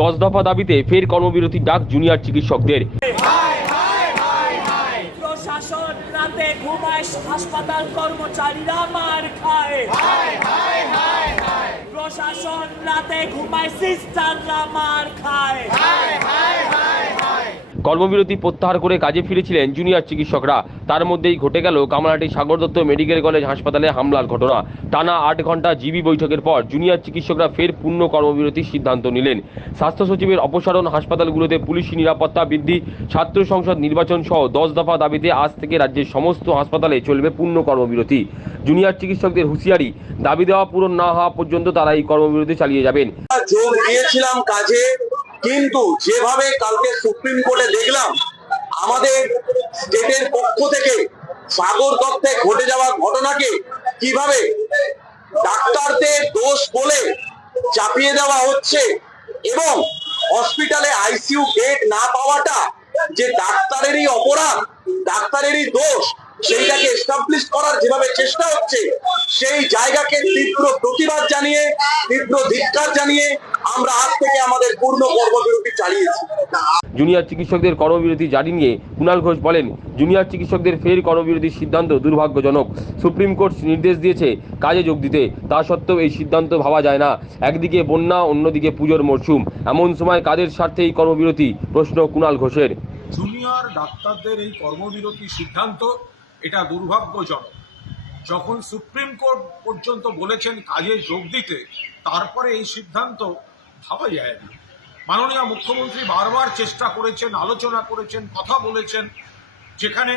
দশ দফা দাবিতে ফের কর্মবিরতি ডাক জুনিয়র চিকিৎসকদের। প্রশাসন ঘুমায় হাসপাতাল কর্মচারীরা মার খায়। প্রশাসন রাতে ঘুমায় সিস্টাররা মার খায়। কর্মবিরতি প্রত্যাহার করে কাজে ফিরেছিলেন জুনিয়র চিকিৎসকরা। তার মধ্যেই ঘটে গেল কামারহাটি সাগর দত্ত মেডিকেল কলেজ হাসপাতালে হামলার ঘটনা। টানা আট ঘণ্টা জিবি বৈঠকের পর জুনিয়র চিকিৎসকরা ফের পূর্ণ কর্মবিরতির সিদ্ধান্ত নিলেন। স্বাস্থ্য সচিবের অপসারণ হাসপাতালগুলোতে পুলিশি নিরাপত্তা বৃদ্ধি, ছাত্র সংসদ নির্বাচন সহ দশ দফা দাবিতে আজ থেকে রাজ্যের সমস্ত হাসপাতালে চলবে পূর্ণ কর্মবিরতি। জুনিয়র চিকিৎসকদের হুঁশিয়ারি, দাবি দেওয়া পূরণ না হওয়া পর্যন্ত তারা এই কর্মবিরতি চালিয়ে যাবেন। যোগ দিয়েছিলাম কাজে কিন্তু যেভাবে কালকে সুপ্রিম কোর্টে দেখলাম, আমাদের স্টেটের পক্ষ থেকে সাগর দত্তে ঘটে যাওয়া ঘটনাকে কীভাবে ডাক্তারদের দোষ বলে চাপিয়ে দেওয়া হচ্ছে এবং হসপিটালে আইসিইউ বেড না পাওয়াটা যে ডাক্তারেরই অপরাধ, ডাক্তারেরই দোষ সেইটাকে এস্টাবলিশ করার যেভাবে চেষ্টা হচ্ছে সেই জায়গাকে তীব্র প্রতিবাদ জানিয়ে তীব্র ধিক্কার জানিয়ে আমরা আজ থেকে আমাদের পূর্ণ কর্মবিরতি চালিয়েছি। জুনিয়র চিকিৎসকদের কর্মবিরতি জারি নিয়ে কুণাল ঘোষ বলেন জুনিয়র চিকিৎসকদের ফের কর্মবিরতির সিদ্ধান্ত দুর্ভাগ্যজনক। সুপ্রিম কোর্ট নির্দেশ দিয়েছে কাজে যোগ দিতে তা সত্ত্বেও এই সিদ্ধান্ত ভাবা যায় না। একদিকে বন্যা অন্যদিকে পুজোর মরশুম। এমন সময় কাদের স্বার্থে এই কর্মবিরতি? প্রশ্ন কুণাল ঘোষের। জুনিয়র ডাক্তারদের এই কর্মবিরতি সিদ্ধান্ত এটা দুর্ভাগ্যজনক। যখন সুপ্রিম কোর্ট পর্যন্ত বলেছেন কাজে যোগ দিতে, তারপরে এই সিদ্ধান্ত ভাবা যায় না মাননীয় মুখ্যমন্ত্রী বারবার চেষ্টা করেছেন, আলোচনা করেছেন, কথা বলেছেন, যেখানে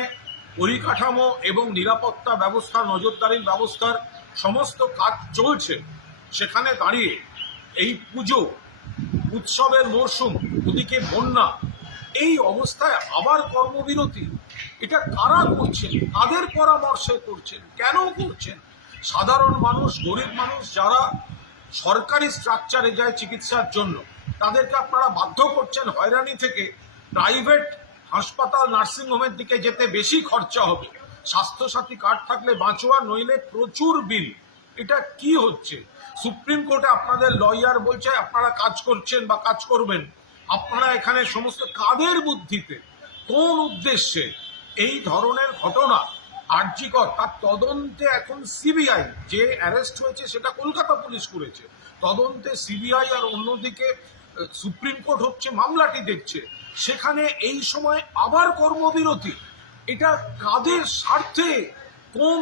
পরিকাঠামো এবং নিরাপত্তা ব্যবস্থা, নজরদারির ব্যবস্থার সমস্ত কাজ চলছে, সেখানে দাঁড়িয়ে এই পুজো, উৎসবের মরশুম, ওদিকে বন্যা, এই অবস্থায় আবার কর্মবিরতি এটা কারা করছেন? কাদের পরামর্শে করছেন? কেন করছেন? সাধারণ মানুষ, গরিব মানুষ যারা সরকারি স্ট্রাকচারে যায় চিকিৎসার জন্য, তাদেরকে আপনারা বাধ্য করছেন হয়রানি থেকে প্রাইভেট হাসপাতাল নার্সিংহোমের দিকে যেতে বেশি খরচা হবে। স্বাস্থ্যসাথী কার্ড থাকলে বাঁচোয়া, নইলে প্রচুর বিল। এটা কি হচ্ছে? সুপ্রিম কোর্টে আপনাদের লয়ার বলছে, আপনারা কাজ করছেন বা কাজ করবেন। আপনারা এখানে সমস্ত কাদের বুদ্ধিতে? কোন উদ্দেশ্যে? এই ধরনের ঘটনা আর্যিকর, তার তদন্তে এখন সিবিআই যে অ্যারেস্ট হয়েছে সেটা কলকাতা পুলিশ করেছে। তদন্তে সিবিআই আর অন্যদিকে সুপ্রিম কোর্ট হচ্ছে মামলাটি দেখছে। সেখানে এই সময় আবার কর্মবিরতি। এটা কাদের স্বার্থে? কোন